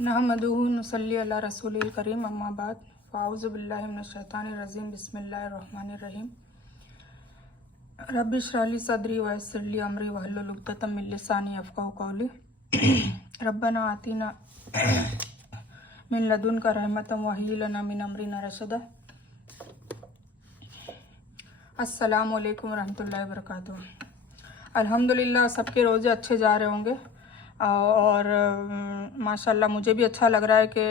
नहमदुहु नसल्ली अला रसूलिल करीम अम्मा बाद फ़ाऊज़ु बिल्लाहि मिनश शैतानिर रजीम बिस्मिल्लाहिर रहमानिर रहीम रब्बि इश्रह ली सदरी व यस्सिर ली अमरी वहलुल उक़दतम मिन लिसानी यफ़क़हू क़ौली रब्बना आतिना मिन लदुनका रहमतन व हय्यि लना मिन अमरिना रशदा। अस्सलामु अलैकुम रहमतुल्लाहि व बरकातुहू। अल्हम्दुलिल्लाह सबके रोज़े अच्छे जा रहे होंगे और माशाल्लाह मुझे भी अच्छा लग रहा है कि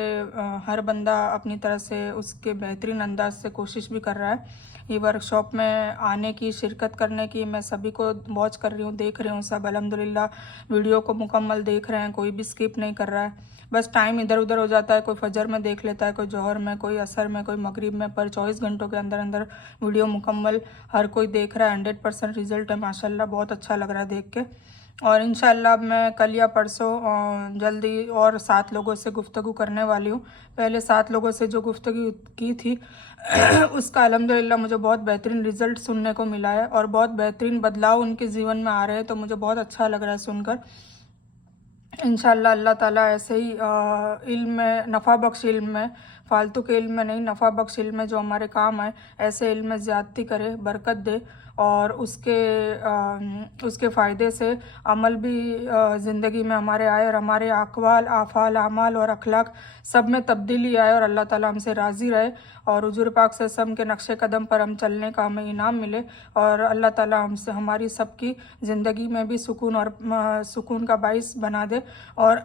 हर बंदा अपनी तरह से उसके बेहतरीन अंदाज से कोशिश भी कर रहा है ये वर्कशॉप में आने की, शिरकत करने की। मैं सभी को वॉच कर रही हूँ, देख रही हूँ, सब अल्हम्दुलिल्लाह वीडियो को मुकम्मल देख रहे हैं, कोई भी स्किप नहीं कर रहा है। बस टाइम इधर उधर हो जाता है, कोई फजर में देख लेता है, कोई जोहर में, कोई असर में, कोई मगरिब में, पर 24 घंटों के अंदर अंदर वीडियो मुकम्मल हर कोई देख रहा है। 100% रिज़ल्ट है माशाल्लाह, बहुत अच्छा लग रहा है देख के। और इंशाल्लाह अब मैं कल या परसों जल्दी और 7 लोगों से गुफ्तगू करने वाली हूँ। पहले 7 लोगों से जो गुफ्तगू की थी उसका अल्हम्दुलिल्लाह मुझे बहुत बेहतरीन रिज़ल्ट सुनने को मिला है और बहुत बेहतरीन बदलाव उनके जीवन में आ रहे हैं, तो मुझे बहुत अच्छा लग रहा है सुनकर। इंशाल्लाह अल्लाह ताला ऐसे ही इल्म में, नफ़ा बख्श इल्म में, फालतू के इल्म में नहीं, नफ़ा बख्श इल्म में जो हमारे काम है, ऐसे इल्म में ज़्यादती करे, बरकत दे और उसके फ़ायदे से अमल भी ज़िंदगी में हमारे आए और हमारे अक़वाल, आफ़ाल, अमाल और अखलाक सब में तब्दीली आए और अल्लाह ताला हमसे राज़ी रहे और हुज़ूर पाक सल्लल्लाहु अलैहि वसल्लम के नक्शे कदम पर हम चलने का हमें इनाम मिले और अल्लाह ताला हमसे हमारी सबकी ज़िंदगी में भी सुकून का बाइस बना दे और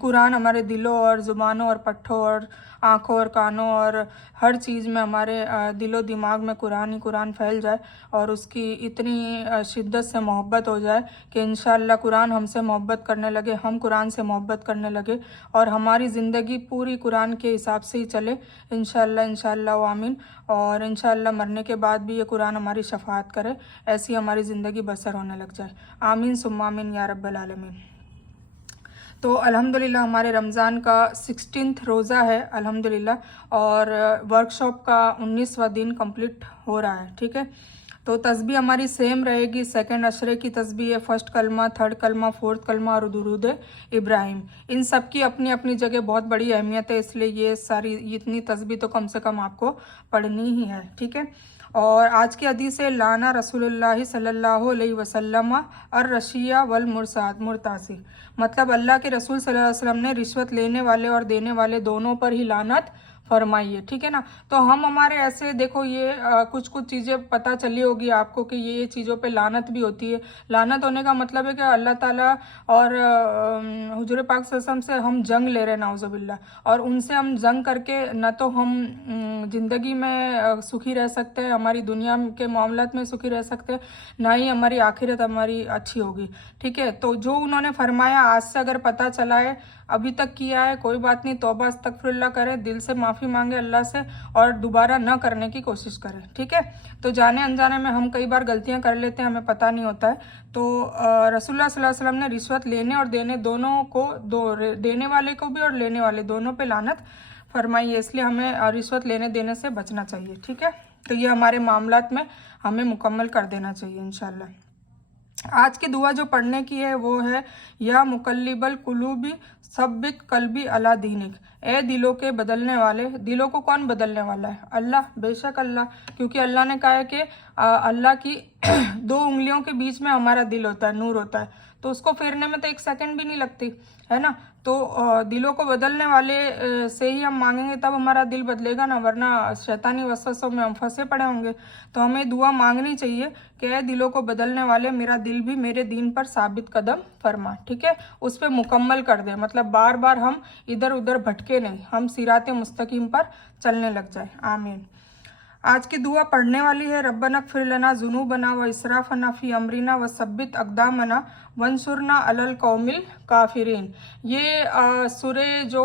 कुरान हमारे दिलों और ज़ुबानों और पट्ठों और आँखों और कानों और हर चीज़ में, हमारे दिलो दिमाग में कुरान ही कुरान फैल जाए और उसकी इतनी शिद्दत से मोहब्बत हो जाए कि इंशाअल्लाह कुरान हमसे मोहब्बत करने लगे, हम कुरान से मोहब्बत करने लगे और हमारी ज़िंदगी पूरी कुरान के हिसाब से ही चले इंशाअल्लाह आमीन। और इंशाअल्लाह मरने के बाद भी ये कुरान हमारी शफाअत करे, ऐसी हमारी ज़िंदगी बसर होने लग जाए। आमीन सुम्मा आमीन या रब्बल आलमीन। तो अल्हम्दुलिल्लाह हमारे रमज़ान का 16वां रोज़ा है अल्हम्दुलिल्लाह और वर्कशॉप का 19वां दिन कंप्लीट हो रहा है। ठीक है, तो तस्बीह हमारी सेम रहेगी। सेकंड अशरे की तस्बीह है, फर्स्ट कलमा, थर्ड कलमा, फोर्थ कलमा और दुरूद इब्राहिम। इन सब की अपनी अपनी जगह बहुत बड़ी अहमियत है, इसलिए ये सारी इतनी तस्बीह तो कम से कम आपको पढ़नी ही है। ठीक है, और आज की हदीस है लाना रसूलुल्लाह सल्लल्लाहु अलैहि वसल्लम और रशिया वल मुरतासी, मतलब अल्लाह के रसूल सल्लल्लाहु अलैहि वसल्लम ने रिश्वत लेने वाले और देने वाले दोनों पर ही लानत फरमाइए। ठीक है ना, तो हम हमारे ऐसे देखो ये कुछ कुछ चीज़ें पता चली होगी आपको कि ये चीज़ों पे लानत भी होती है। लानत होने का मतलब है कि अल्लाह ताला और हुजूर पाक सल्लल्लाहु अलैहि वसल्लम से हम जंग ले रहे हैं नाउज़ुबिल्लाह, और उनसे हम जंग करके न तो हम ज़िंदगी में सुखी रह सकते हैं, हमारी दुनिया के मामलात में सुखी रह सकते हैं, ना ही हमारी आखिरत हमारी अच्छी होगी। ठीक है, तो जो उन्होंने फरमाया आज से अगर पता चला है, अभी तक किया है, कोई बात नहीं, तौबा अस्तगफिरुल्लाह करें, दिल से माफ़ी मांगे अल्लाह से और दोबारा न करने की कोशिश करें। ठीक है, तो जाने अनजाने में हम कई बार गलतियां कर लेते हैं, हमें पता नहीं होता है। तो रसूलुल्लाह सल्लल्लाहु अलैहि वसल्लम ने रिश्वत लेने और देने दोनों को, देने वाले को भी और लेने वाले दोनों पे लानत फरमाई है, इसलिए हमें रिश्वत लेने देने से बचना चाहिए। ठीक है, तो ये हमारे मामलात में हमें मुकम्मल कर देना चाहिए इंशाल्लाह। आज की दुआ जो पढ़ने की है वो है या मुकल्लिबल कुलूबी सब्बित कल्बी अला दीनिक। ए दिलों के बदलने वाले, दिलों को कौन बदलने वाला है? अल्लाह, बेशक अल्लाह, क्योंकि अल्लाह ने कहा है कि अल्लाह की 2 उंगलियों के बीच में हमारा दिल होता है, नूर होता है, तो उसको फेरने में तो 1 सेकंड भी नहीं लगती है ना। तो दिलों को बदलने वाले से ही हम मांगेंगे तब हमारा दिल बदलेगा ना, वरना शैतानी वसवसों में हम फंसे पड़े होंगे। तो हमें दुआ मांगनी चाहिए कि दिलों को बदलने वाले मेरा दिल भी मेरे दीन पर साबित कदम फरमा। ठीक है, उस पर मुकम्मल कर दे, मतलब बार बार हम इधर उधर भटके नहीं, हम सिराते मुस्तकीम पर चलने लग जाए। आमीन। आज की दुआ पढ़ने वाली है रब्बना इग़फिर लना ज़ुनूबना व इसराफ़ना फ़ी अमरिना व सब्बित अक़दामना वंसुरना अलल कौमिल काफिरीन। ये सूरे जो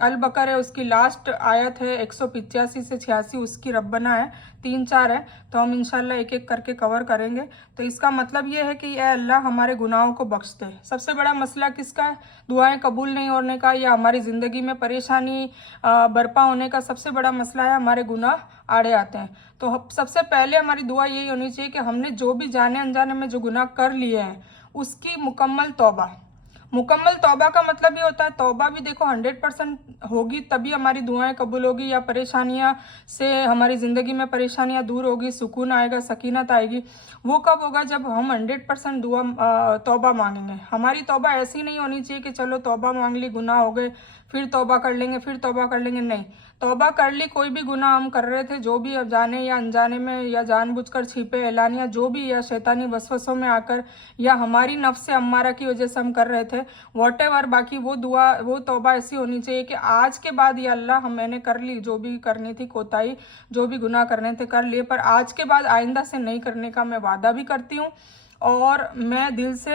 अल बकर है उसकी लास्ट आयत है, 185 से 86 उसकी रब्बना है, 3-4 है, तो हम इंशाल्लाह एक एक करके कवर करेंगे। तो इसका मतलब ये है कि ए अल्लाह हमारे गुनाहों को बख्श दे। सबसे बड़ा मसला किसका है? दुआएं कबूल नहीं होने का या हमारी ज़िंदगी में परेशानी बरपा होने का सबसे बड़ा मसला है हमारे गुनाह आड़े आते हैं। तो सबसे पहले हमारी दुआ यही होनी चाहिए कि हमने जो भी जाने अनजाने में जो गुनाह कर लिए हैं उसकी मुकम्मल तौबा, मुकम्मल तौबा का मतलब ये होता है, तौबा भी देखो 100% होगी तभी हमारी दुआएं कबूल होगी, या परेशानियां से हमारी ज़िंदगी में परेशानियां दूर होगी, सुकून आएगा, सकीनत आएगी। वो कब होगा? जब हम 100% तौबा मांगेंगे। हमारी तौबा ऐसी नहीं होनी चाहिए कि चलो तौबा मांग ली, गुनाह हो गए, फिर तौबा कर लेंगे, फिर तौबा कर लेंगे। नहीं, तौबा कर ली, कोई भी गुनाह हम कर रहे थे, जो भी अब जाने या अनजाने में या जानबूझकर छिपे एलानिया जो भी, या शैतानी वसवसों में आकर, या हमारी नफ्स से अम्मारा की वजह से हम कर रहे थे, व्हाटएवर, बाकी वो दुआ, वो तौबा ऐसी होनी चाहिए कि आज के बाद या अल्लाह मैंने कर ली जो भी करनी थी कोताही, जो भी गुनाह करने थे कर लिए, पर आज के बाद आइंदा से नहीं करने का मैं वादा भी करती हूँ। और मैं दिल से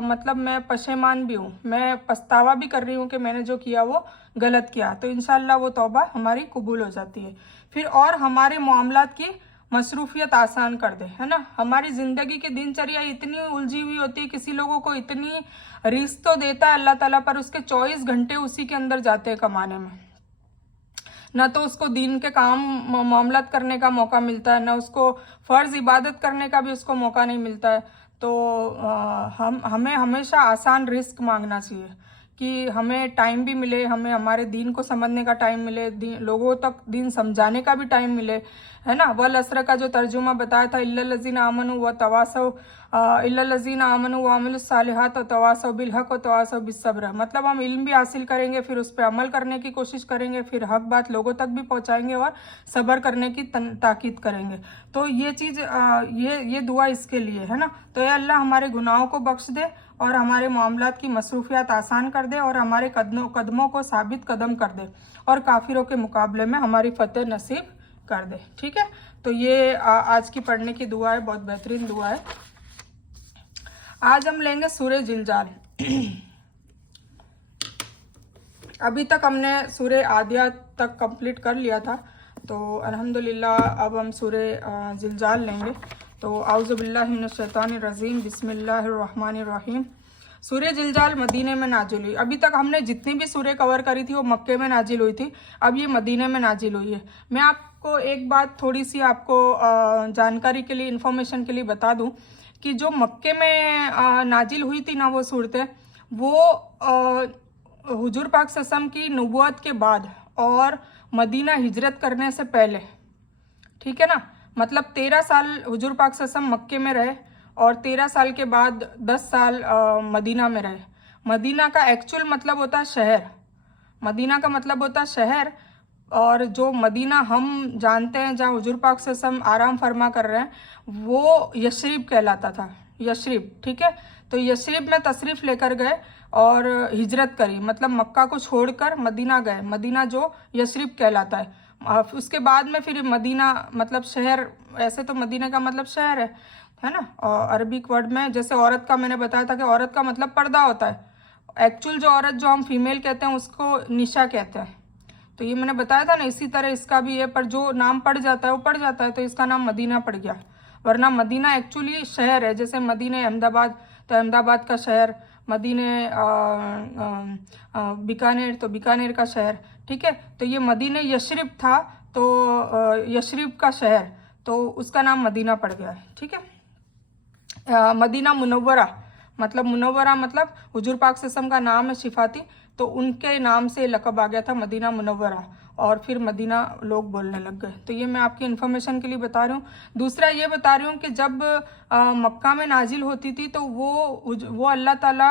मतलब मैं पशेमान भी हूँ, मैं पछतावा भी कर रही हूँ कि मैंने जो किया वो गलत किया। तो इंशाल्लाह वो तौबा हमारी कबूल हो जाती है फिर, और हमारे मामलात की मसरूफियत आसान कर दे, है ना। हमारी ज़िंदगी की दिनचर्या इतनी उलझी हुई होती है, किसी लोगों को इतनी रिस्क तो देता है अल्लाह ताला, पर उसके 24 घंटे उसी के अंदर जाते हैं कमाने में। ना तो उसको दीन के काम मामलात करने का मौका मिलता है, ना उसको फ़र्ज़ इबादत करने का भी उसको मौका नहीं मिलता है। तो हमें हमेशा आसान रिस्क मांगना चाहिए कि हमें टाइम भी मिले, हमें हमारे दीन को समझने का टाइम मिले, लोगों तक दीन समझाने का भी टाइम मिले, है ना। वल असर का जो तर्जुमा बताया था, इल्लल्लज़ीना आमनु व तवासव इल्लल्लज़ीना आमनु व अमिलुस सालिहात व तवासव बिल हक़ व तवासव बिस सब्र। मतलब हम इल्म भी हासिल करेंगे, फिर उस पर अमल करने की कोशिश करेंगे, फिर हक बात लोगों तक भी पहुंचाएंगे और सब्र करने की ताकीद करेंगे। तो ये चीज़ ये दुआ इसके लिए है ना। तो ये अल्लाह हमारे गुनाहों को बख्श दे और हमारे मामलात की मसरूफियात आसान कर दे और हमारे कदमों को साबित कदम कर दे और काफिरों के मुकाबले में हमारी फतेह नसीब कर दे। ठीक है, तो ये आज की पढ़ने की दुआ है, बहुत बेहतरीन दुआ है। आज हम लेंगे सूरह जिलजाल। अभी तक हमने सूरह आदियात तक कंप्लीट कर लिया था, तो अल्हम्दुलिल्लाह अब हम सूरह जिलजाल लेंगे। तो आउज़ु बिल्लाहि मिनश शैतानिर रजीम, बिस्मिल्लाहिर रहमानिर रहीम। सूरह जिलजाल मदीने में नाजिल हुई। अभी तक हमने जितनी भी सूरह कवर करी थी वो मक्के में नाजिल हुई थी, अब ये मदीने में नाजिल हुई है। मैं आपको एक बात थोड़ी सी आपको जानकारी के लिए, इंफॉर्मेशन के लिए बता दूं कि जो मक्के में नाजिल हुई थी ना वो सूरतें, वो हुजूर पाक सल्लल्लाहु अलैहि वसल्लम की नबूवत के बाद और मदीना हिजरत करने से पहले, ठीक है ना। मतलब 13 साल हुजूर पाक सल्लल्लाहु अलैहि वसल्लम मक्के में रहे और 13 साल के बाद 10 साल मदीना में रहे। मदीना का एक्चुअल मतलब होता है शहर, मदीना का मतलब होता है शहर। और जो मदीना हम जानते हैं जहाँ हुजूर पाक सल्लल्लाहु अलैहि वसल्लम आराम फरमा कर रहे हैं, वो यशरिब कहलाता था, यशरिब। ठीक है, तो यशरिब में तशरीफ़ लेकर गए और हिजरत करी, मतलब मक्का को छोड़कर मदीना गए, मदीना जो यशरिब कहलाता है। उसके बाद में फिर मदीना मतलब शहर, ऐसे तो मदीना का मतलब शहर है ना। और अरबिक वर्ड में जैसे औरत का मैंने बताया था कि औरत का मतलब पर्दा होता है, एक्चुअल जो औरत जो हम फीमेल कहते हैं उसको निशा कहते हैं। तो ये मैंने बताया था ना, इसी तरह इसका भी है, पर जो नाम पड़ जाता है वो पड़ जाता है, तो इसका नाम मदीना पड़ गया। वरना मदीना एक्चुअली शहर है, जैसे मदीने अहमदाबाद तो अहमदाबाद का शहर, मदीने बीकानेर तो बीकानेर का शहर। ठीक है, तो ये मदीने यशरिब था, तो यशरिब का शहर, तो उसका नाम मदीना पड़ गया है। ठीक है, मदीना मुनव्वरा मतलब हुजूर पाक सल्लल्लाहु अलैहि वसल्लम का नाम है शिफाती, तो उनके नाम से लक़ब आ गया था मदीना मुनव्वरा, और फिर मदीना लोग बोलने लग गए। तो ये मैं आपकी इन्फॉर्मेशन के लिए बता रही हूँ। दूसरा ये बता रही हूँ कि जब मक्का में नाजिल होती थी तो वो अल्लाह ताला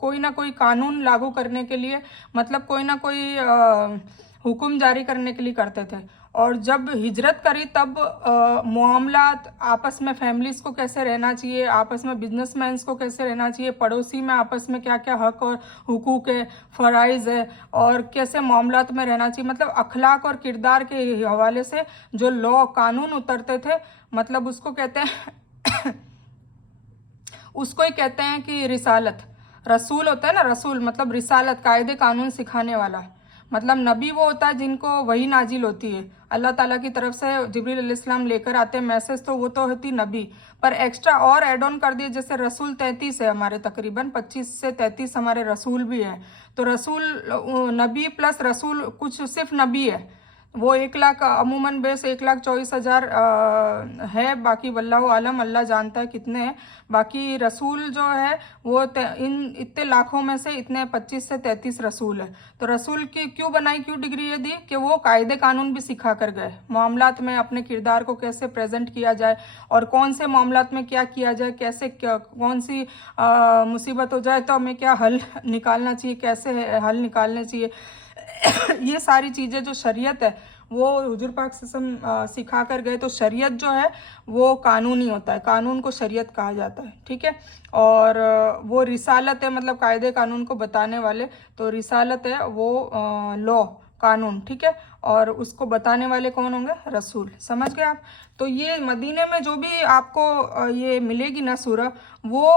कोई ना कोई कानून लागू करने के लिए, मतलब कोई ना कोई हुक्म जारी करने के लिए करते थे। और जब हिजरत करी तब मामलात आपस में, फैमिलीज़ को कैसे रहना चाहिए, आपस में बिजनेसमैन्स को कैसे रहना चाहिए, पड़ोसी में आपस में क्या क्या हक और हुकूक है, फ़राइज़ है, और कैसे मामलात में रहना चाहिए, मतलब अखलाक और किरदार के हवाले से जो लॉ कानून उतरते थे, मतलब उसको कहते हैं उसको ही कहते हैं कि रिसालत। रसूल होता है ना, रसूल मतलब रिसालत, कायदे कानून सिखाने वाला। मतलब नबी वो होता है जिनको वही नाजिल होती है, अल्लाह ताला की तरफ से जिब्रील अलैहिस्सलाम लेकर आते हैं मैसेज, तो वो तो होती नबी, पर एक्स्ट्रा और ऐड ऑन कर दिए। जैसे रसूल 33 है हमारे, तकरीबन 25 से 33 हमारे रसूल भी हैं। तो रसूल नबी प्लस रसूल कुछ सिर्फ नबी है, वो 1 लाख अमूमन बेस 1,24,000 है, बाकी वल्लाहु आलम, अल्लाह जानता है कितने हैं। बाकी रसूल जो है वो इन इतने लाखों में से इतने 25 से 33 रसूल है। तो रसूल की क्यों बनाई, क्यों डिग्री ये दी कि वो कायदे कानून भी सिखा कर गए, मामलात में अपने किरदार को कैसे प्रेजेंट किया जाए और कौन से मामलात में क्या किया जाए, कैसे कौन सी मुसीबत हो जाए तो हमें क्या हल निकालना चाहिए, कैसे हल निकालने चाहिए। ये सारी चीज़ें जो शरीयत है वो हुजूर पाक सिखा कर गए। तो शरीयत जो है वो कानून ही होता है, कानून को शरीयत कहा जाता है, ठीक है। और वो रिसालत है, मतलब कायदे कानून को बताने वाले, तो रिसालत है वो लॉ, कानून, ठीक है। और उसको बताने वाले कौन होंगे, रसूल। समझ गए आप। तो ये मदीने में जो भी आपको ये मिलेगी ना सूरह, वो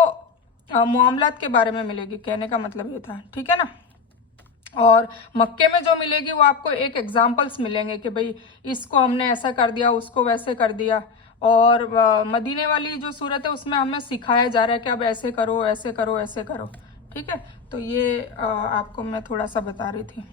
मामलात के बारे में मिलेगी, कहने का मतलब ये था, ठीक है ना। और मक्के में जो मिलेगी वो आपको एक एग्जाम्पल्स मिलेंगे कि भाई इसको हमने ऐसा कर दिया, उसको वैसे कर दिया। और मदीने वाली जो सूरत है उसमें हमें सिखाया जा रहा है कि अब ऐसे करो, ऐसे करो, ऐसे करो, ठीक है। तो ये आपको मैं थोड़ा सा बता रही थी।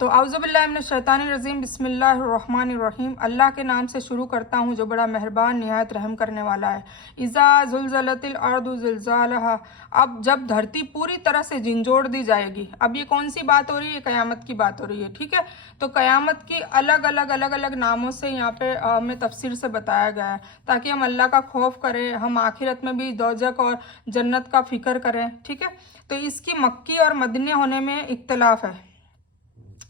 तो औज़ुबिल्लाहि मिनश शैतानिर रजीम, बिस्मिल्लाहिर्रहमानिर्रहीम। अल्लाह के नाम से शुरू करता हूँ जो बड़ा मेहरबान निहायत रहम करने वाला है। इज़ा ज़ुलज़लतिल अर्दु ज़िलज़ालहा, अब जब धरती पूरी तरह से झिंझोड़ दी जाएगी। अब ये कौन सी बात हो रही है, क़यामत की बात हो रही है, ठीक है। तो क़यामत की अलग अलग नामों से यहाँ पे हमें तफसीर से बताया गया है, ताकि हम अल्लाह का खौफ करें, हम आखिरत में भी दोज़ख और जन्नत का फ़िक्र करें, ठीक है। तो इसकी मक्की और मदनी होने में इख्तलाफ है।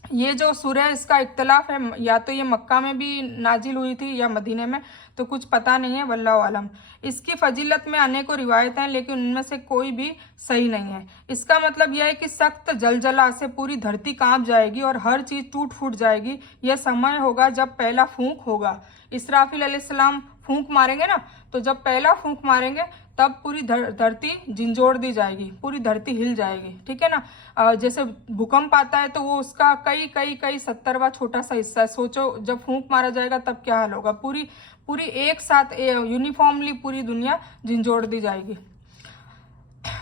ये जो सूरह है इसका इख्तलाफ है, या तो ये मक्का में भी नाजिल हुई थी या मदीने में, तो कुछ पता नहीं है, वल्लाहु आलम। इसकी फजीलत में अनेकों रिवायतें हैं, लेकिन उनमें से कोई भी सही नहीं है। इसका मतलब यह है कि सख्त जलजला से पूरी धरती कांप जाएगी और हर चीज़ टूट फूट जाएगी। यह समय होगा जब पहला फूंक होगा। इसराफिल अलैहिस्सलाम फूंक मारेंगे ना, तो जब पहला फूंक मारेंगे तब पूरी धरती झिंझोड़ दी जाएगी, पूरी धरती हिल जाएगी, ठीक है ना। जैसे भूकंप आता है तो वो उसका कई 70वां छोटा सा हिस्सा है। सोचो जब फूंक मारा जाएगा तब क्या हाल होगा, पूरी एक साथ यूनिफॉर्मली पूरी दुनिया झिंझोड़ दी जाएगी।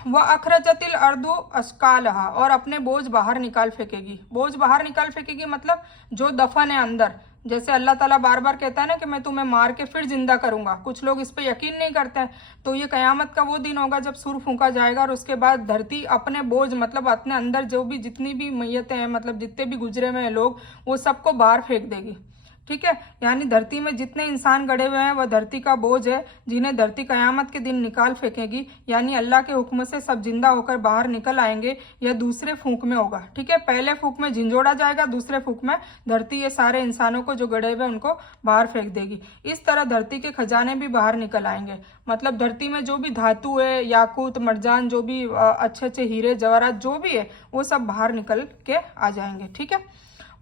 वह अखरजतिल अर्दु अस्कालहा, और अपने बोझ बाहर निकाल फेंकेगी। बोझ बाहर निकाल फेंकेगी मतलब जो दफन है अंदर, जैसे अल्लाह ताला बार बार कहता है ना कि मैं तुम्हें मार के फिर जिंदा करूंगा। कुछ लोग इस पे यकीन नहीं करते हैं। तो ये कयामत का वो दिन होगा जब सूर फूंका जाएगा और उसके बाद धरती अपने बोझ, मतलब अपने अंदर जो भी जितनी भी मैयतें हैं, मतलब जितने भी गुजरे हुए हैं लोग, वो सबको बाहर फेंक देगी, ठीक है। यानी धरती में जितने इंसान गड़े हुए हैं वह धरती का बोझ है, जिन्हें धरती कयामत के दिन निकाल फेंकेगी। यानी अल्लाह के हुक्म से सब जिंदा होकर बाहर निकल आएंगे। यह दूसरे फूंक में होगा, ठीक है। पहले फूंक में झिंझोड़ा जाएगा, दूसरे फूंक में धरती ये सारे इंसानों को जो गड़े हुए उनको बाहर फेंक देगी। इस तरह धरती के खजाने भी बाहर निकल आएंगे। मतलब धरती में जो भी धातु है, याकूत, मरजान, जो भी अच्छे अच्छे हीरे जवाहरात जो भी है, वो सब बाहर निकल के आ जाएंगे, ठीक है।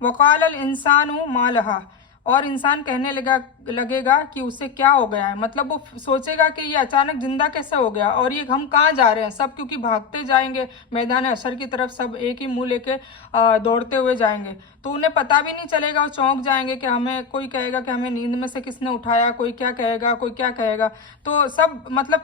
वक़ालल इंसानु मा लहा, और इंसान कहने लगेगा कि उसे क्या हो गया है। मतलब वो सोचेगा कि ये अचानक जिंदा कैसे हो गया और ये हम कहाँ जा रहे हैं। सब क्योंकि भागते जाएंगे मैदान हशर की तरफ, सब एक ही मुंह लेके दौड़ते हुए जाएंगे, तो उन्हें पता भी नहीं चलेगा। वो चौंक जाएंगे कि हमें, कोई कहेगा कि हमें नींद में से किसने उठाया, कोई क्या कहेगा, कोई क्या कहेगा। तो सब मतलब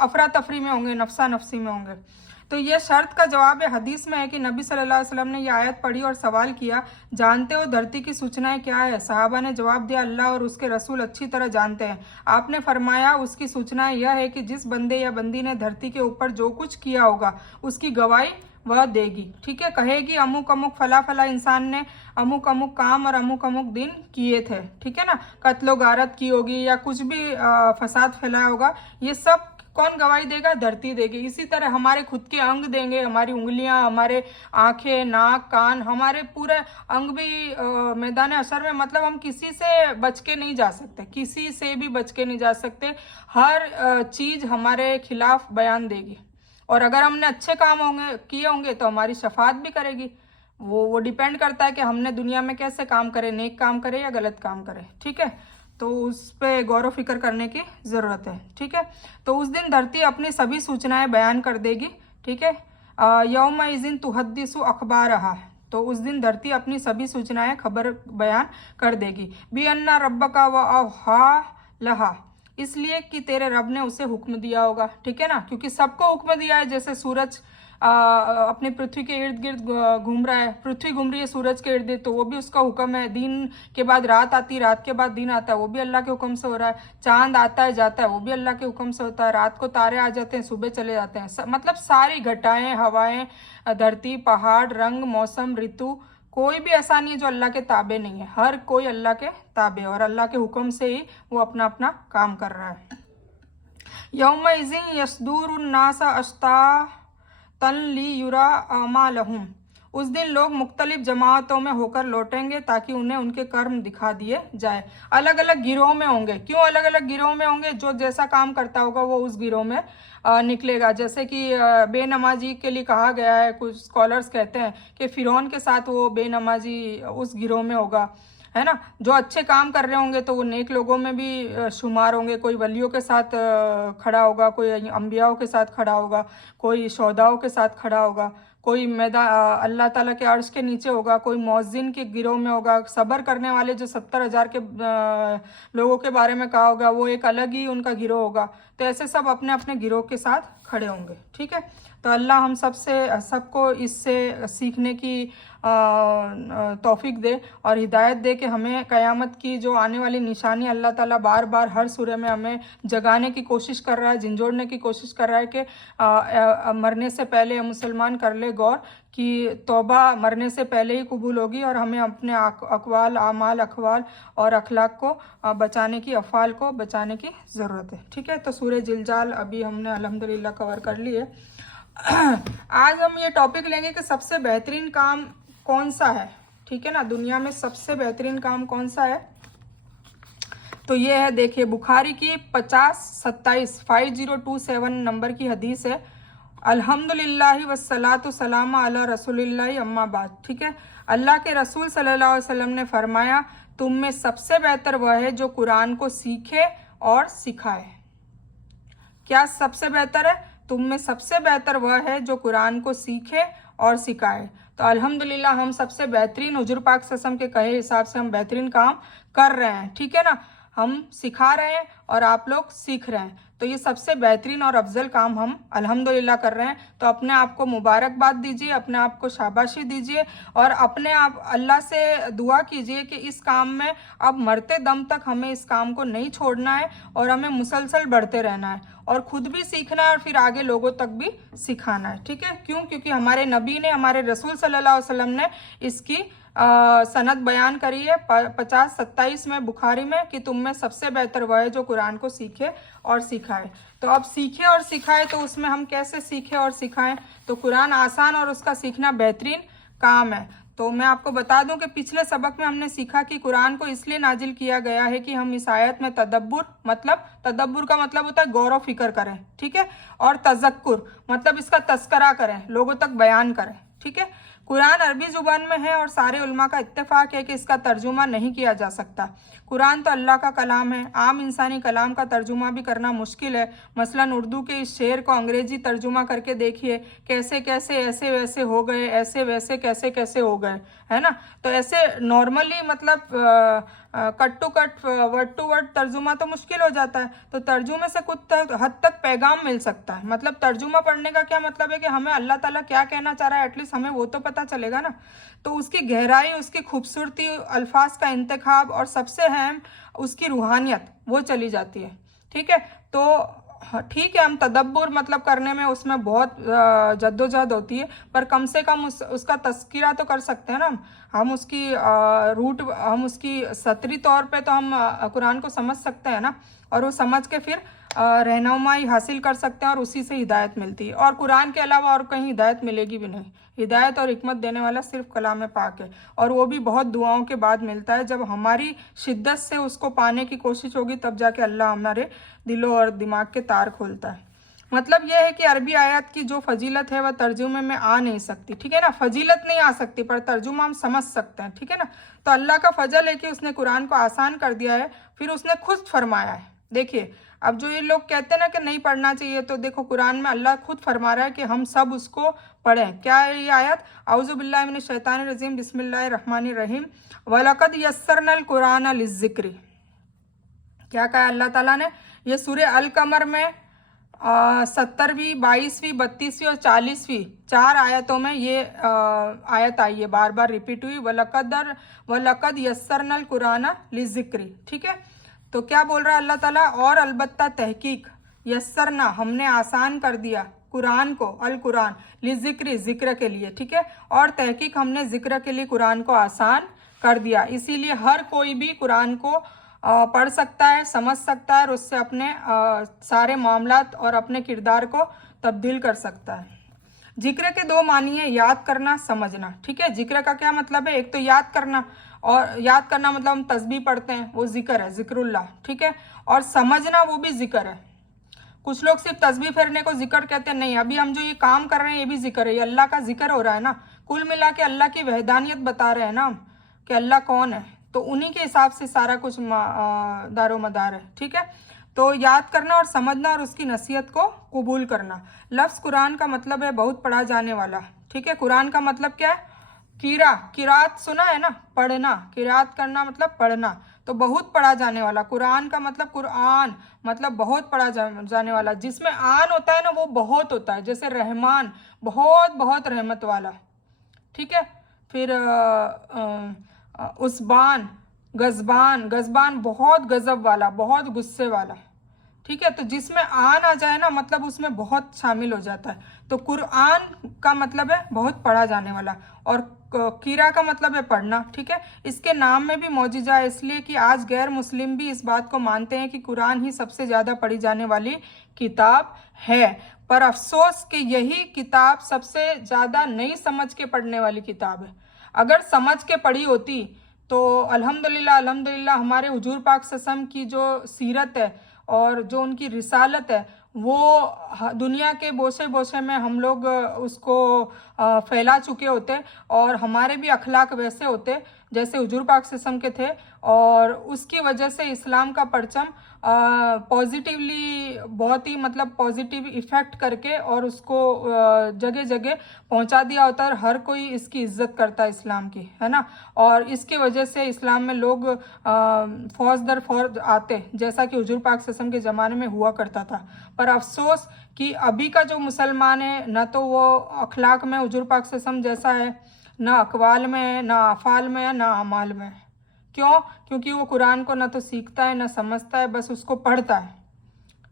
अफरा तफरी में होंगे, नफसा नफसी में होंगे। तो ये शर्त का जवाब है हदीस में है कि नबी सल्लल्लाहु अलैहि वसल्लम ने ये आयत पढ़ी और सवाल किया, जानते हो धरती की सूचनाएं क्या है? सहाबा ने जवाब दिया, अल्लाह और उसके रसूल अच्छी तरह जानते हैं। आपने फरमाया, उसकी सूचनाएं यह है कि जिस बंदे या बंदी ने धरती के ऊपर जो कुछ किया होगा उसकी गवाही वह देगी, ठीक है। कहेगी अमुक अमुक फला फला इंसान ने अमुक अमुक काम और अमुक अमुक दिन किए थे, ठीक है ना। कत्लो गारत की होगी या कुछ भी फसाद फैलाया होगा, ये सब कौन गवाही देगा? धरती देगी। इसी तरह हमारे खुद के अंग देंगे, हमारी उंगलियां, हमारे आंखें, नाक, कान, हमारे पूरे अंग भी मैदान हशर में, मतलब हम किसी से बच के नहीं जा सकते, किसी से भी बच के नहीं जा सकते। हर चीज़ हमारे खिलाफ बयान देगी। और अगर हमने अच्छे काम किए होंगे तो हमारी शफात भी करेगी। वो डिपेंड करता है कि हमने दुनिया में कैसे काम करे, नेक काम करे या गलत काम करे, ठीक है। तो उस पर गौर फिक्र करने की ज़रूरत है, ठीक है। तो उस दिन धरती अपनी सभी सूचनाएं बयान कर देगी, ठीक है। यौम इज़िन तुहद्दिसु अखबारहा, तो उस दिन धरती अपनी सभी सूचनाएं खबर बयान कर देगी। बी अन्ना रब्बका व अवहा लहा, इसलिए कि तेरे रब ने उसे हुक्म दिया होगा, ठीक है ना। क्योंकि सबको हुक्म दिया है, जैसे सूरज अपनी पृथ्वी के इर्द गिर्द घूम रहा है, पृथ्वी घूम रही है सूरज के इर्द गिर्द, तो वो भी उसका हुक्म है। दिन के बाद रात आती है, रात के बाद दिन आता है, वो भी अल्लाह के हुक्म से हो रहा है। चांद आता है जाता है, वो भी अल्लाह के हुक्म से होता है। रात को तारे आ जाते हैं, सुबह चले जाते हैं। मतलब सारी घटाएं, हवाएं, धरती, पहाड़, रंग, मौसम, ऋतु, कोई भी ऐसा नहीं है जो अल्लाह के ताबे नहीं है। हर कोई अल्लाह के ताबे और अल्लाह के हुक्म से ही वो अपना अपना काम कर रहा है। यौमइज़िन यसदूरुन्नास अश्तातन लियुरा अमालहुम, उस दिन लोग मुख्तलिफ जमातों में होकर लौटेंगे ताकि उन्हें उनके कर्म दिखा दिए जाए। अलग अलग गिरोह में होंगे। क्यों अलग अलग गिरोह में होंगे? जो जैसा काम करता होगा वो उस गिरोह में निकलेगा। जैसे कि बेनमाजी के लिए कहा गया है, कुछ स्कॉलर्स कहते हैं कि फिरौन के साथ वो बेनमाजी उस गिरोह में होगा, है ना। जो अच्छे काम कर रहे होंगे तो वो नेक लोगों में भी शुमार होंगे। कोई वलियों के साथ खड़ा होगा, कोई अंबियाओं के साथ खड़ा होगा, कोई शोहदाओं के साथ खड़ा होगा, कोई अल्लाह ताला के अर्श के नीचे होगा, कोई मौज़िन के गिरोह में होगा। सब्र करने वाले जो 70,000 के लोगों के बारे में कहा होगा, वो एक अलग ही उनका गिरोह होगा। तो ऐसे सब अपने अपने गिरोह के साथ खड़े होंगे। ठीक है, तो अल्लाह हम सबको इससे सीखने की तौफीक दे और हिदायत दे कि हमें क़यामत की जो आने वाली निशानी अल्लाह ताला बार बार हर सूरे में हमें जगाने की कोशिश कर रहा है, झंझोड़ने की कोशिश कर रहा है कि मरने से पहले मुसलमान कर ले गौर कि तौबा मरने से पहले ही कबूल होगी और हमें अपने अक़वाल, आमाल, अखवाल और अखलाक को बचाने की, अफ़ाल को बचाने की ज़रूरत है। ठीक है, तो सूरह जिलजाल अभी हमने अल्हम्दुलिल्लाह कवर कर ली है। आज हम ये टॉपिक लेंगे कि सबसे बेहतरीन काम कौन सा है। ठीक है ना, दुनिया में सबसे बेहतरीन काम कौन सा है? तो ये है, देखिए, बुखारी की 5027 नंबर की हदीस है। अल्हम्दुलिल्लाहि वस्सलातु सलाम अला रसूलिल्लाहि अम्मा बाद। ठीक है, अल्लाह के रसूल सल्लल्लाहु अलैहि वसल्लम ने फरमाया, तुम में सबसे बेहतर वह है जो कुरान को सीखे और सिखाए। क्या सबसे बेहतर है? तुम में सबसे बेहतर वह है जो कुरान को सीखे और सिखाए। तो अल्हम्दुलिल्लाह हम सबसे बेहतरीन हुजूर पाक सल्लल्लाहु अलैहि वसल्लम के कहे हिसाब से हम बेहतरीन काम कर रहे हैं। ठीक है ना, हम सिखा रहे हैं और आप लोग सीख रहे हैं, तो ये सबसे बेहतरीन और अफजल काम हम अल्हम्दुलिल्लाह कर रहे हैं। तो अपने आप को मुबारकबाद दीजिए, अपने आप को शाबाशी दीजिए और अपने आप अल्लाह से दुआ कीजिए कि इस काम में अब मरते दम तक हमें इस काम को नहीं छोड़ना है और हमें मुसलसल बढ़ते रहना है और ख़ुद भी सीखना है और फिर आगे लोगों तक भी सिखाना है। ठीक है, क्यों? क्योंकि हमारे नबी ने, हमारे रसूल सल्लल्लाहु अलैहि वसल्लम ने इसकी सनद बयान करी है 5027 में बुखारी में कि तुम में सबसे बेहतर वह है जो कुरान को सीखे और सिखाए। तो अब सीखे और सिखाए, तो उसमें हम कैसे सीखें और सिखाएं? तो कुरान आसान और उसका सीखना बेहतरीन काम है। तो मैं आपको बता दूं कि पिछले सबक में हमने सीखा कि कुरान को इसलिए नाजिल किया गया है कि हम इस आयत में तदब्बुर का मतलब होता है गौर व फिक्र करें। ठीक है, और तज़क्कुर मतलब इसका तस्करा करें, लोगों तक बयान करें। ठीक है, कुरान अरबी ज़ुबान में है और सारे उलमा का इत्तेफाक है कि इसका तर्जुमा नहीं किया जा सकता। कुरान तो अल्लाह का कलाम है, आम इंसानी कलाम का तर्जुमा भी करना मुश्किल है। मसलन उर्दू के इस शेर को अंग्रेजी तर्जुमा करके देखिए, कैसे कैसे ऐसे वैसे हो गए, ऐसे वैसे कैसे कैसे हो गए, है ना। तो ऐसे नॉर्मली मतलब cut to cut, word to word तर्जुमा तो मुश्किल हो जाता है। तो तर्जुमे से कुछ हद तक पैगाम मिल सकता है। मतलब तर्जुमा पढ़ने का क्या मतलब है कि हमें अल्लाह ताला क्या कहना चाह रहा है, एटलीस्ट हमें वो तो पता चलेगा ना। तो उसकी गहराई, उसकी खूबसूरती, अल्फाज का इंतखाब और सबसे अहम उसकी रूहानियत वो चली जाती है। ठीक है, तो ठीक है, हम तदब्बुर मतलब करने में उसमें बहुत जद्दोजहद होती है, पर कम से कम उसका तस्किरा तो कर सकते हैं ना। हम उसकी हम उसकी सतरी तौर पे तो हम कुरान को समझ सकते हैं ना, और वो समझ के फिर रहनुमाई हासिल कर सकते हैं और उसी से हिदायत मिलती है। और कुरान के अलावा और कहीं हिदायत मिलेगी भी नहीं। हिदायत और हिकमत देने वाला सिर्फ कलाम पाक है, और वो भी बहुत दुआओं के बाद मिलता है। जब हमारी शिद्दत से उसको पाने की कोशिश होगी तब जाके अल्लाह हमारे दिलों और दिमाग के तार खोलता है। मतलब यह है कि अरबी आयत की जो फजीलत है वह तर्जुमे में आ नहीं सकती। ठीक है ना, फजीलत नहीं आ सकती पर तर्जुमा हम समझ सकते हैं। ठीक है ना, तो अल्लाह का फजल है कि उसने कुरान को आसान कर दिया है, फिर उसने खुद फरमाया है। देखिए, अब जो ये लोग कहते हैं ना कि नहीं पढ़ना चाहिए, तो देखो कुरान में अल्लाह खुद फरमा रहा है कि हम सब उसको पढ़ें। क्या है ये आयत? औज़ु बिल्लाहि मिनश शैतानिर रजीम, बिस्मिल्लाहिर रहमानिर रहीम, वलक़द यस्सरनल कुरान लिज़्ज़िक्रि। क्या कहा अल्लाह ताला ने? ये सूरह अल कमर में 70वीं, 22वीं, 32वीं और 40वीं 4 आयतों में ये आयत आई है, बार बार रिपीट हुई, वलकद यस्सरनल कुरान लिज़िक्री। ठीक है, तो क्या बोल रहा है अल्लाह ताला, और अलबत्ता तहकीक, यस्सरना हमने आसान कर दिया, कुरान को, अल कुरान, लिज़िक्री जिक्र के लिए। ठीक है, और तहकीक हमने जिक्र के लिए कुरान को आसान कर दिया, इसीलिए हर कोई भी कुरान को पढ़ सकता है, समझ सकता है और उससे अपने सारे मामलात और अपने किरदार को तब्दील कर सकता है। जिक्र के 2 मानी है, याद करना, समझना। ठीक है, जिक्र का क्या मतलब है, एक तो याद करना, और याद करना मतलब हम तस्बीह पढ़ते हैं, वो जिक्र है, जिक्रुल्लाह। ठीक है, और समझना वो भी जिक्र है। कुछ लोग सिर्फ तस्बीह फेरने को जिक्र कहते हैं, नहीं, अभी हम जो ये काम कर रहे हैं ये भी जिक्र है, ये अल्लाह का जिक्र हो रहा है ना, कुल मिला के अल्लाह की वहदानियत बता रहे हैं ना हम कि अल्लाह कौन है, तो उन्हीं के हिसाब से सारा कुछ दारो मदार है। ठीक है, तो याद करना और समझना और उसकी नसीहत को कबूल करना। लफ्ज़ कुरान का मतलब है बहुत पढ़ा जाने वाला। ठीक है, कुरान का मतलब क्या है, किरात सुना है ना, पढ़ना, किरात करना मतलब पढ़ना, तो बहुत पढ़ा जाने वाला। कुरान का मतलब कुरान मतलब बहुत पढ़ा जाने वाला, जिसमें आन होता है ना वो बहुत होता है, जैसे रहमान, बहुत बहुत रहमत वाला। ठीक है, फिर उसबान, गजबान बहुत गजब वाला, बहुत गुस्से वाला। ठीक है, तो जिसमें आन आ जाए ना मतलब उसमें बहुत शामिल हो जाता है। तो कुरान का मतलब है बहुत पढ़ा जाने वाला, और कीरा का मतलब है पढ़ना। ठीक है, इसके नाम में भी मौजूजा है, इसलिए कि आज गैर मुस्लिम भी इस बात को मानते हैं कि कुरान ही सबसे ज़्यादा पढ़ी जाने वाली किताब है। पर अफसोस कि यही किताब सबसे ज़्यादा नहीं समझ के पढ़ने वाली किताब है। अगर समझ के पढ़ी होती तो अल्हम्दुलिल्लाह हमारे हुजूर पाक सल्लल्लाहु अलैहि वसल्लम की जो सीरत है और जो उनकी रिसालत है वो दुनिया के बोसे बोसे में हम लोग उसको फैला चुके होते, और हमारे भी अखलाक वैसे होते जैसे हुजूर पाक सल्लल्लाहु अलैहि वसल्लम के थे, और उसकी वजह से इस्लाम का परचम पॉजिटिवली, बहुत ही मतलब पॉजिटिव इफ़ेक्ट करके और उसको जगह जगह पहुंचा दिया होता है, और हर कोई इसकी इज्जत करता है इस्लाम की, है ना। और इसकी वजह से इस्लाम में लोग फौज दर फौज आते, जैसा कि हुजूर पाक सल्लल्लाहु अलैहि वसल्लम के ज़माने में हुआ करता था। पर अफसोस कि अभी का जो मुसलमान है न तो वो अखलाक में हुजूर पाक सल्लल्लाहु अलैहि वसल्लम जैसा है, ना अकवाल में है, ना अफ़ाल में है, ना अमाल में है। क्यों? क्योंकि वो कुरान को ना तो सीखता है ना समझता है, बस उसको पढ़ता है।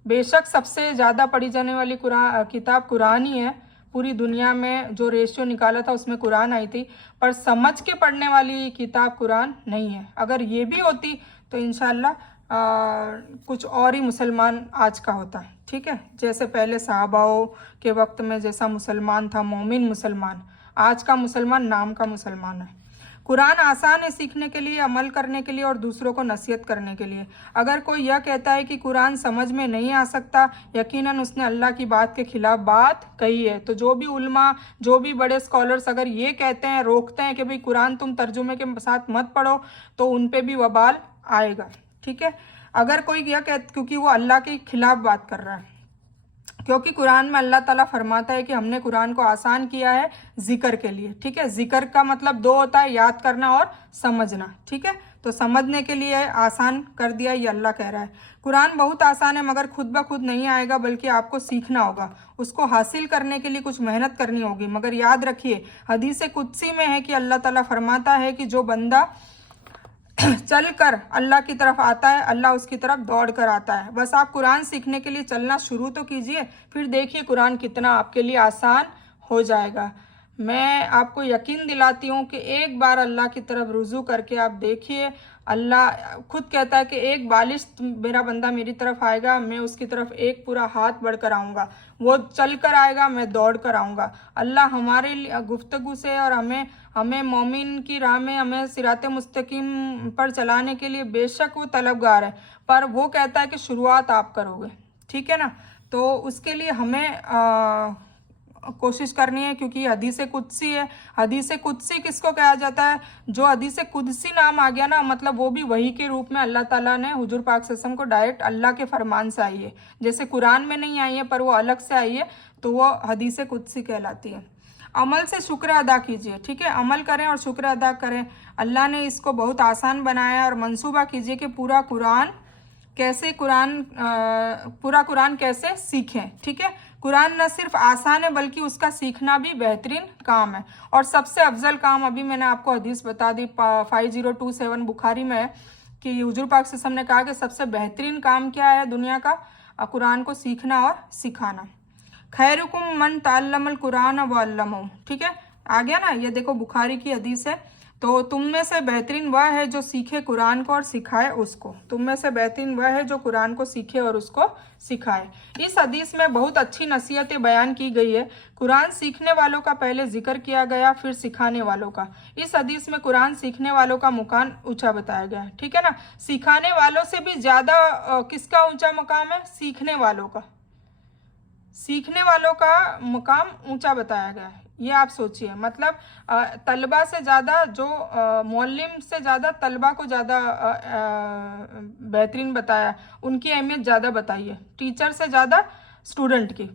बेशक सबसे ज़्यादा पढ़ी जाने वाली किताब कुरान ही है, पूरी दुनिया में जो रेशियो निकाला था उसमें कुरान आई थी, पर समझ के पढ़ने वाली किताब कुरान नहीं है। अगर ये भी होती तो इंशाल्लाह कुछ और ही मुसलमान आज का होता। ठीक है, जैसे पहले सहाबाओं के वक्त में जैसा मुसलमान था, मोमिन मुसलमान, आज का मुसलमान नाम का मुसलमान है। कुरान आसान है सीखने के लिए, अमल करने के लिए और दूसरों को नसीहत करने के लिए। अगर कोई यह कहता है कि कुरान समझ में नहीं आ सकता, यकीनन उसने अल्लाह की बात के खिलाफ बात कही है। तो जो भी उल्मा, जो भी बड़े स्कॉलर्स अगर ये कहते हैं, रोकते हैं कि भाई कुरान तुम तर्जुमे के साथ मत पढ़ो, तो उन पे भी वबाल आएगा। ठीक है, अगर कोई यह क्योंकि वो अल्लाह के खिलाफ बात कर रहा है, क्योंकि कुरान में अल्लाह ताला फरमाता है कि हमने कुरान को आसान किया है जिक्र के लिए। ठीक है, जिक्र का मतलब 2 होता है, याद करना और समझना। ठीक है, तो समझने के लिए आसान कर दिया, ये अल्लाह कह रहा है। कुरान बहुत आसान है मगर खुद ब खुद नहीं आएगा, बल्कि आपको सीखना होगा, उसको हासिल करने के लिए कुछ मेहनत करनी होगी। मगर याद रखिए, हदीस कुदसी में है कि अल्लाह ताला फरमाता है कि जो बंदा चल कर अल्लाह की तरफ आता है, अल्लाह उसकी तरफ दौड़ कर आता है। बस आप कुरान सीखने के लिए चलना शुरू तो कीजिए, फिर देखिए कुरान कितना आपके लिए आसान हो जाएगा। मैं आपको यकीन दिलाती हूँ कि एक बार अल्लाह की तरफ रुजू करके आप देखिए, अल्लाह खुद कहता है कि एक बालिश मेरा बंदा मेरी तरफ आएगा, मैं उसकी तरफ एक पूरा हाथ बढ़कर आऊँगा, वो चल कर आएगा, मैं दौड़ कर आऊँगा। अल्लाह हमारे लिए गुफ्तगू से और हमें मोमिन की राह में, हमें सिराते मुस्तकीम पर चलाने के लिए बेशक वो तलबगार है, पर वो कहता है कि शुरुआत आप करोगे। ठीक है ना, तो उसके लिए हमें कोशिश करनी है, क्योंकि हदीस कुदसी है। हदीस कुदसी किसको कहा जाता है? जो हदीस कुदसी नाम आ गया ना, मतलब वो भी वही के रूप में अल्लाह ताला ने हुजूर पाक सल्लल्लाहु अलैहि वसल्लम को डायरेक्ट अल्लाह के फरमान से आई है। जैसे कुरान में नहीं आई है पर वो अलग से आई है, तो वो हदीस कुदसी कहलाती है। अमल से शुक्र अदा कीजिए। ठीक है, अमल करें और शुक्र अदा करें। अल्लाह ने इसको बहुत आसान बनाया, और मंसूबा कीजिए कि पूरा कुरान कैसे कुरान पूरा कुरान कैसे सीखें। ठीक है, कुरान न सिर्फ आसान है बल्कि उसका सीखना भी बेहतरीन काम है और सबसे अफजल काम। अभी मैंने आपको हदीस बता दी 5027 बुखारी में है कि हुजूर पाक सल्लल्लाहु अलैहि वसल्लम ने कहा कि सबसे बेहतरीन काम क्या है दुनिया का, कुरान को सीखना और सिखाना। खैरुकुम मन तअल्लमल कुरान व अल्लमहु। ठीक है, आ गया ना, ये देखो बुखारी की हदीस है। तो तुम में से बेहतरीन वह है जो सीखे कुरान को और सिखाए उसको। तुम में से बेहतरीन वह है जो कुरान को सीखे और उसको सिखाए। इस हदीस में बहुत अच्छी नसीहतें बयान की गई है। कुरान सीखने वालों का पहले जिक्र किया गया, फिर सिखाने वालों का। इस हदीस में कुरान सीखने वालों का मुकाम ऊंचा बताया गया है। ठीक है ना, सिखाने वालों से भी ज़्यादा किसका ऊंचा मुकाम है? सीखने वालों का। सीखने वालों का मुकाम ऊंचा बताया गया है। ये आप सोचिए, मतलब तलबा से ज़्यादा जो मौलिम से ज़्यादा तलबा को ज़्यादा बेहतरीन बताया, उनकी अहमियत ज़्यादा बताई है, टीचर से ज़्यादा स्टूडेंट की।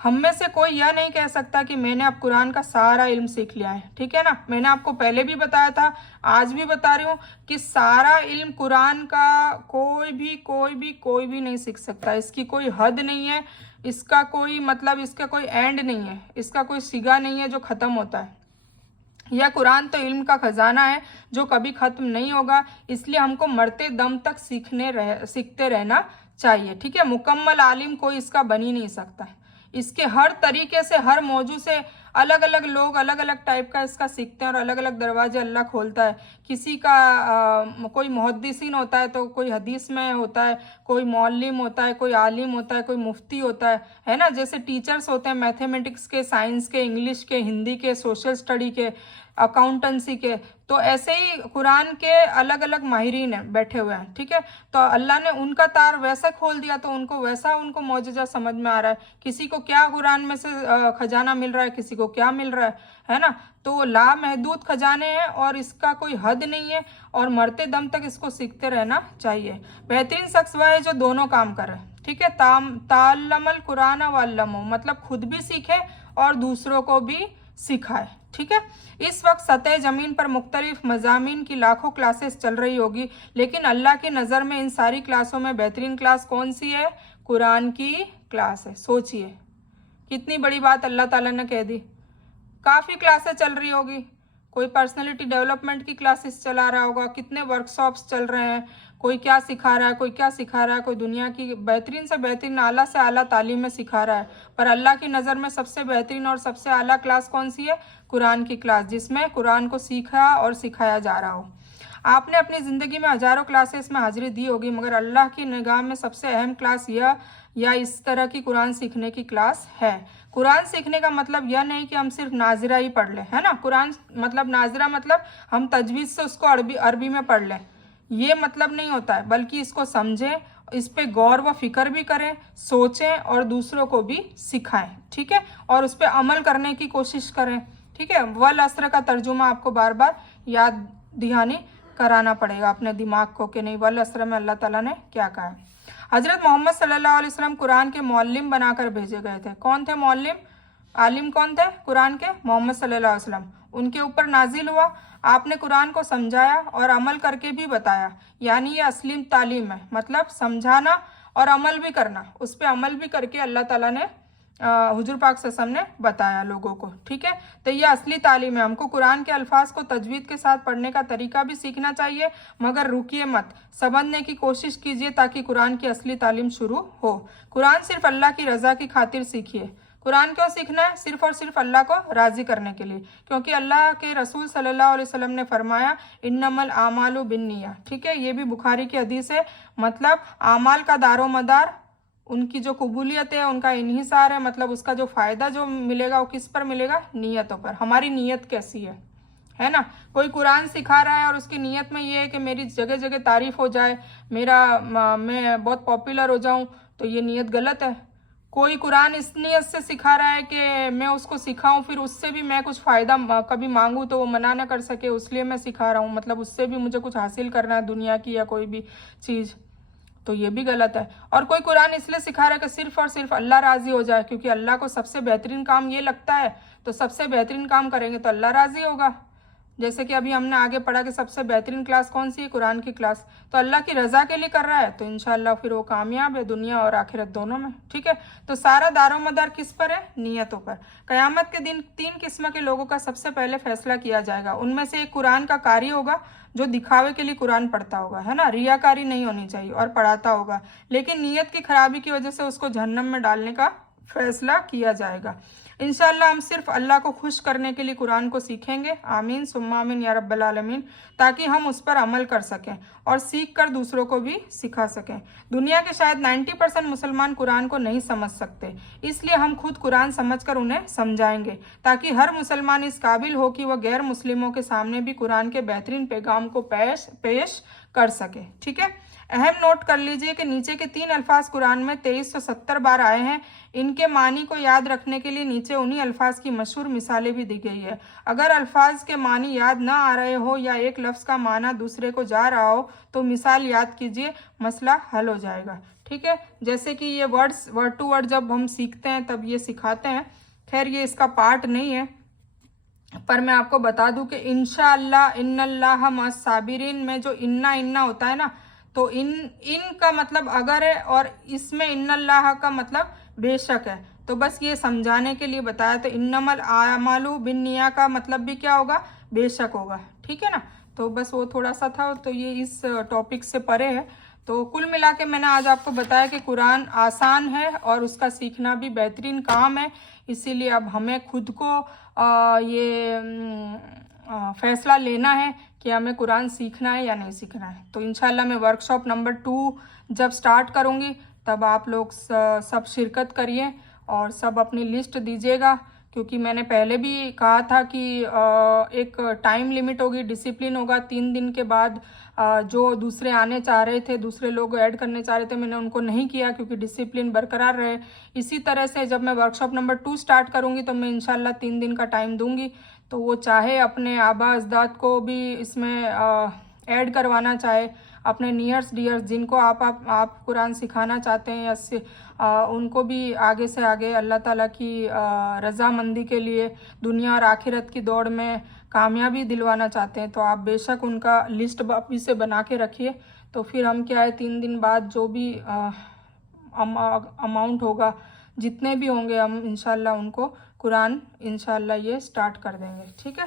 हम में से कोई यह नहीं कह सकता कि मैंने अब कुरान का सारा इल्म सीख लिया है। ठीक है ना, मैंने आपको पहले भी बताया था, आज भी बता रही हूँ कि सारा इल्म कुरान का कोई भी नहीं सीख सकता। इसकी कोई हद नहीं है, इसका कोई मतलब, इसका कोई एंड नहीं है, इसका कोई सिगा नहीं है जो ख़त्म होता है। यह कुरान तो इल्म का खजाना है जो कभी ख़त्म नहीं होगा, इसलिए हमको मरते दम तक सीखते रहना चाहिए। ठीक है, मुकम्मल आलिम कोई इसका बन ही नहीं सकता है। इसके हर तरीके से, हर मौजू से अलग अलग लोग अलग अलग टाइप का इसका सीखते हैं और अलग अलग दरवाजे अल्लाह खोलता है। किसी का कोई मुहद्दिसीन होता है तो कोई हदीस में होता है, कोई मौलिम होता है, कोई आलिम होता है, कोई मुफ्ती होता है ना। जैसे टीचर्स होते हैं मैथमेटिक्स के, साइंस के, इंग्लिश के, हिंदी के, सोशल स्टडी के, अकाउंटेंसी के, तो ऐसे ही कुरान के अलग अलग माहिरीन हैं बैठे हुए हैं। ठीक है, तो अल्लाह ने उनका तार वैसा खोल दिया तो उनको वैसा उनको मौजज़ा समझ में आ रहा है। किसी को क्या कुरान में से खजाना मिल रहा है, किसी को क्या मिल रहा है ना। तो लामहदूद खजाने हैं और इसका कोई हद नहीं है और मरते दम तक इसको सीखते रहना चाहिए। बेहतरीन शख्स वह है जो दोनों काम करे। ठीक है, ताल्लमल कुरान व अल्लमहु, मतलब खुद भी सीखे और दूसरों को भी सिखाए। ठीक है, इस वक्त सतह ज़मीन पर मुख्तलिफ मज़ामीन की लाखों क्लासेस चल रही होगी, लेकिन अल्लाह की नज़र में इन सारी क्लासों में बेहतरीन क्लास कौन सी है? कुरान की क्लास है। सोचिए कितनी बड़ी बात अल्लाह ताला ने कह दी। काफ़ी क्लासेस चल रही होगी, कोई पर्सनैलिटी डेवलपमेंट की क्लासेस चला रहा होगा, कितने वर्कशॉप्स चल रहे हैं, कोई क्या सिखा रहा है, कोई क्या सिखा रहा है, कोई दुनिया की बेहतरीन से बेहतरीन, आला से आला तालीम में सिखा रहा है। पर अल्लाह की नज़र में सबसे बेहतरीन और सबसे आला क्लास कौन सी है? कुरान की क्लास, जिसमें कुरान को सीखा और सिखाया जा रहा हो। आपने अपनी ज़िंदगी में हज़ारों क्लासेस में हाजिरी दी होगी, मगर अल्लाह की निगाह में सबसे अहम क्लास यह या इस तरह की कुरान सीखने की क्लास है। कुरान सीखने का मतलब यह नहीं कि हम सिर्फ नाज़िरा ही पढ़ लें, है ना। कुरान मतलब नाज़िरा मतलब हम तजवीज़ से उसको अरबी में पढ़ लें, ये मतलब नहीं होता है, बल्कि इसको समझें, इस पे गौर व फिक्र भी करें, सोचें और दूसरों को भी सिखाएं। ठीक है, और उस पर अमल करने की कोशिश करें। ठीक है, वल अस्र का तर्जुमा आपको बार बार याद दहानी कराना पड़ेगा अपने दिमाग को कि नहीं वल अस्र में अल्लाह ताला ने क्या कहा है। हज़रत मोहम्मद सल्लल्लाहु अलैहि वसल्लम कुरान के मौलिम बनाकर भेजे गए थे। कौन थे मौलिम? आलिम कौन थे कुरान के? मोहम्मद सल्लल्लाहु अलैहि वसल्लम। उनके ऊपर नाजिल हुआ, आपने कुरान को समझाया और अमल करके भी बताया, यानी ये असली तालीम है। मतलब समझाना और अमल भी करना, उस पर अमल भी करके अल्लाह ताला ने हुजूर पाक सल्लल्लाहु अलैहि वसल्लम ने बताया लोगों को। ठीक है, तो ये असली तालीम है। हमको कुरान के अल्फाज को तजवीद के साथ पढ़ने का तरीका भी सीखना चाहिए, मगर रुकिए मत, समझने की कोशिश कीजिए ताकि कुरान की असली तालीम शुरू हो। कुरान सिर्फ अल्लाह की रज़ा की खातिर सीखिए। कुरान क्यों सीखना है? सिर्फ और सिर्फ अल्लाह को राज़ी करने के लिए, क्योंकि अल्लाह के रसूल सल्लल्लाहु अलैहि वसल्लम ने फरमाया इन्नमल आमालु बिन्निया। ठीक है, ये भी बुखारी की हदीस है। मतलब आमाल का दारो मदार, उनकी जो कबूलियत है, उनका इन्हिसार है, मतलब उसका जो फ़ायदा जो मिलेगा वो किस पर मिलेगा? नीयतों पर। हमारी नीयत कैसी है ना। कोई कुरान सिखा रहा है और उसकी नीयत में ये है कि मेरी जगह जगह तारीफ़ हो जाए, मैं बहुत पॉपुलर हो जाऊं, तो ये नीयत गलत है। कोई कुरान इस नीयत से सिखा रहा है कि मैं उसको सिखाऊं, फिर उससे भी मैं कुछ फ़ायदा कभी मांगूं तो वो मना ना कर सके, इसलिए मैं सिखा रहा हूं, मतलब उससे भी मुझे कुछ हासिल करना है दुनिया की या कोई भी चीज़, तो ये भी गलत है। और कोई कुरान इसलिए सिखा रहा है कि सिर्फ और सिर्फ अल्लाह राज़ी हो जाए, क्योंकि अल्लाह को सबसे बेहतरीन काम ये लगता है, तो सबसे बेहतरीन काम करेंगे तो अल्लाह राज़ी होगा। जैसे कि अभी हमने आगे पढ़ा कि सबसे बेहतरीन क्लास कौन सी है, कुरान की क्लास। तो अल्लाह की रज़ा के लिए कर रहा है तो इंशाल्लाह फिर वो कामयाब है दुनिया और आखिरत दोनों में। ठीक है, तो सारा दारोमदार किस पर है? नियतों पर। क़यामत के दिन 3 किस्म के लोगों का सबसे पहले फैसला किया जाएगा। उनमें से एक कुरान का कारी होगा जो दिखावे के लिए कुरान पढ़ता होगा, है ना, रियाकारी नहीं होनी चाहिए, और पढ़ाता होगा, लेकिन नीयत की खराबी की वजह से उसको जहन्नम में डालने का फैसला किया जाएगा। इंशाल्लाह हम सिर्फ अल्लाह को खुश करने के लिए कुरान को सीखेंगे। आमीन सुम्मा आमीन या रब्बल आलमीन, ताकि हम उस पर अमल कर सकें और सीख कर दूसरों को भी सिखा सकें। दुनिया के शायद 90% मुसलमान कुरान को नहीं समझ सकते, इसलिए हम खुद कुरान समझकर उन्हें समझाएंगे, ताकि हर मुसलमान इस काबिल हो कि वह गैर मुस्लिमों के सामने भी कुरान के बेहतरीन पैगाम को पेश कर सके। ठीक है, अहम नोट कर लीजिए कि नीचे के 3 अल्फाज कुरान में 2370 बार आए हैं। इनके मानी को याद रखने के लिए नीचे उन्हीं अल्फाज की मशहूर मिसालें भी दी गई है। अगर अल्फाज के मानी याद ना आ रहे हो या एक लफ्ज़ का माना दूसरे को जा रहा हो तो मिसाल याद कीजिए, मसला हल हो जाएगा। ठीक है, जैसे कि ये वर्ड्स वर्ड टू वर्ड जब हम सीखते हैं तब ये सिखाते हैं। खैर ये इसका पार्ट नहीं है, पर मैं आपको बता दूं कि इंशाअल्लाह इन्नल्लाह मअस साबिरीन में जो इन्ना इन्ना होता है ना, तो इन का मतलब अगर है और इसमें इन्नल्लाह का मतलब बेशक है। तो बस ये समझाने के लिए बताया। तो इन्नमल आमालु बिन्निया का मतलब भी क्या होगा? बेशक होगा। ठीक है ना, तो बस वो थोड़ा सा था, तो ये इस टॉपिक से परे है। तो कुल मिला के मैंने आज आपको बताया कि कुरान आसान है और उसका सीखना भी बेहतरीन काम है। इसीलिए अब हमें खुद को फैसला लेना है कि हमें कुरान सीखना है या नहीं सीखना है। तो इंशाल्लाह मैं वर्कशॉप नंबर 2 जब स्टार्ट करूँगी तब आप लोग सब शिरकत करिए और सब अपनी लिस्ट दीजिएगा, क्योंकि मैंने पहले भी कहा था कि एक टाइम लिमिट होगी, डिसिप्लिन होगा। 3 दिन के बाद जो दूसरे आने चाह रहे थे, दूसरे लोग ऐड करने चाह रहे थे, मैंने उनको नहीं किया क्योंकि डिसिप्लिन बरकरार रहे। इसी तरह से जब मैं वर्कशॉप नंबर 2 स्टार्ट करूँगी तो मैं इंशाल्लाह 3 दिन का टाइम दूँगी। तो वो चाहे अपने आबा अजदाद को भी इसमें ऐड करवाना चाहे, अपने नियर्स डियर्स जिनको आप कुरान सिखाना चाहते हैं या उनको भी आगे से आगे अल्लाह ताला की रज़ामंदी के लिए दुनिया और आखिरत की दौड़ में कामयाबी दिलवाना चाहते हैं, तो आप बेशक उनका लिस्ट वापिस से बना के रखिए। तो फिर हम क्या है 3 दिन बाद जो भी अमाउंट होगा, जितने भी होंगे, हम इंशाल्लाह उनको कुरान इंशाल्लाह ये स्टार्ट कर देंगे। ठीक है,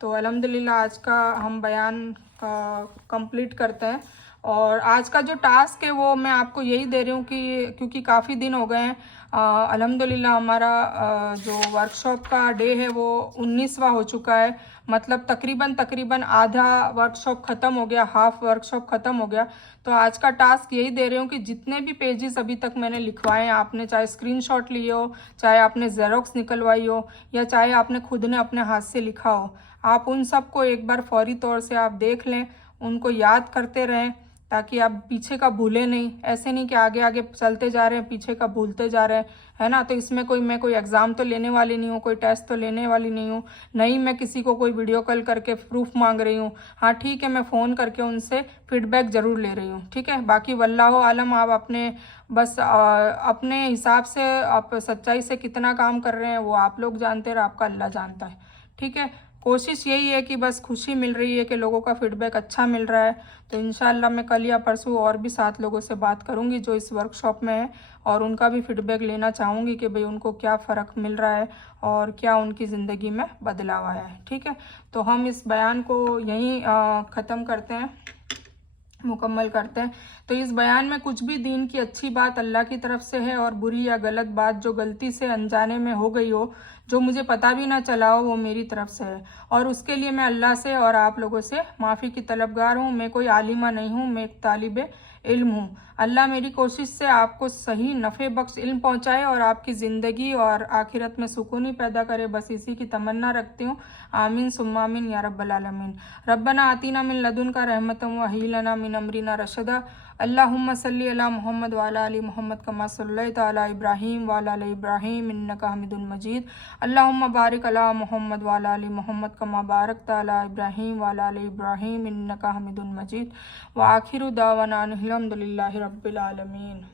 तो अल्हम्दुलिल्लाह आज का हम बयान कंप्लीट करते हैं। और आज का जो टास्क है वो मैं आपको यही दे रही हूँ कि क्योंकि काफ़ी दिन हो गए हैं, अल्हम्दुलिल्लाह हमारा जो वर्कशॉप का डे है वो 19वां हो चुका है। मतलब तकरीबन आधा वर्कशॉप ख़त्म हो गया, हाफ वर्कशॉप ख़त्म हो गया। तो आज का टास्क यही दे रही हूँ कि जितने भी पेजेस अभी तक मैंने लिखवाए हैं, आपने चाहे स्क्रीनशॉट लिए हो, चाहे आपने ज़ेरोक्स निकलवाई हो, या चाहे आपने खुद ने अपने हाथ से लिखा हो, आप उन सब को एक बार फौरी तौर से आप देख लें, उनको याद करते रहें, ताकि आप पीछे का भूलें नहीं। ऐसे नहीं कि आगे आगे चलते जा रहे हैं, पीछे का भूलते जा रहे हैं, है ना। तो इसमें मैं कोई एग्ज़ाम तो लेने वाली नहीं हूँ, कोई टेस्ट तो लेने वाली नहीं हूँ, नहीं मैं किसी को कोई वीडियो कॉल करके प्रूफ मांग रही हूँ। हाँ ठीक है, मैं फ़ोन करके उनसे फीडबैक ज़रूर ले रही हूँ। ठीक है, बाकी वल्लाहु आलम, आप अपने हिसाब से आप सच्चाई से कितना काम कर रहे हैं वो आप लोग जानते हैं और आपका अल्लाह जानता है। ठीक है, कोशिश यही है कि बस खुशी मिल रही है कि लोगों का फीडबैक अच्छा मिल रहा है। तो इंशाल्लाह मैं कल या परसों और भी 7 लोगों से बात करूंगी जो इस वर्कशॉप में है, और उनका भी फीडबैक लेना चाहूँगी कि भाई उनको क्या फ़र्क मिल रहा है और क्या उनकी ज़िंदगी में बदलाव आया है। ठीक है, तो हम इस बयान को यहीं ख़त्म करते हैं, मुकम्मल करते हैं। तो इस बयान में कुछ भी दीन की अच्छी बात अल्लाह की तरफ से है, और बुरी या गलत बात जो गलती से अनजाने में हो गई हो, जो मुझे पता भी ना चला हो, वो मेरी तरफ से है, और उसके लिए मैं अल्लाह से और आप लोगों से माफ़ी की तलबगार हूँ। मैं कोई आलिमा नहीं हूँ, मैं एक तालिब इल्म हूँ। अल्लाह मेरी कोशिश से आपको सही नफ़े बख्श इल्म पहुँचाए और आपकी ज़िंदगी और आखिरत में सुकूनी पैदा करे, बस इसी की तमन्ना रखती हूँ। आमीन सुम्मा आमीन या रब्बल आलमीन। रब्बना आतीना मिन लदुनका रहमतन व हय्यि लना मिन अमरिना रशदा। अल्लाहुम्मा सल्ली अला मुहम्मद व अला आलि मुहम्मद कमा सल्लैता अला इब्राहीम व अला आलि इब्राहीम इन्नका हमीदुन मजीद। अल्लाहुम्मा बारिक अला मुहम्मद व अला आलि मुहम्मद कमा बारकता अला इब्राहीम व अला आलि इब्राहीम इन्नका हमीदुन मजीद। व आखिरु दावाना अनिल हम्दुलिल्लाहि रब्बिल आलमीन।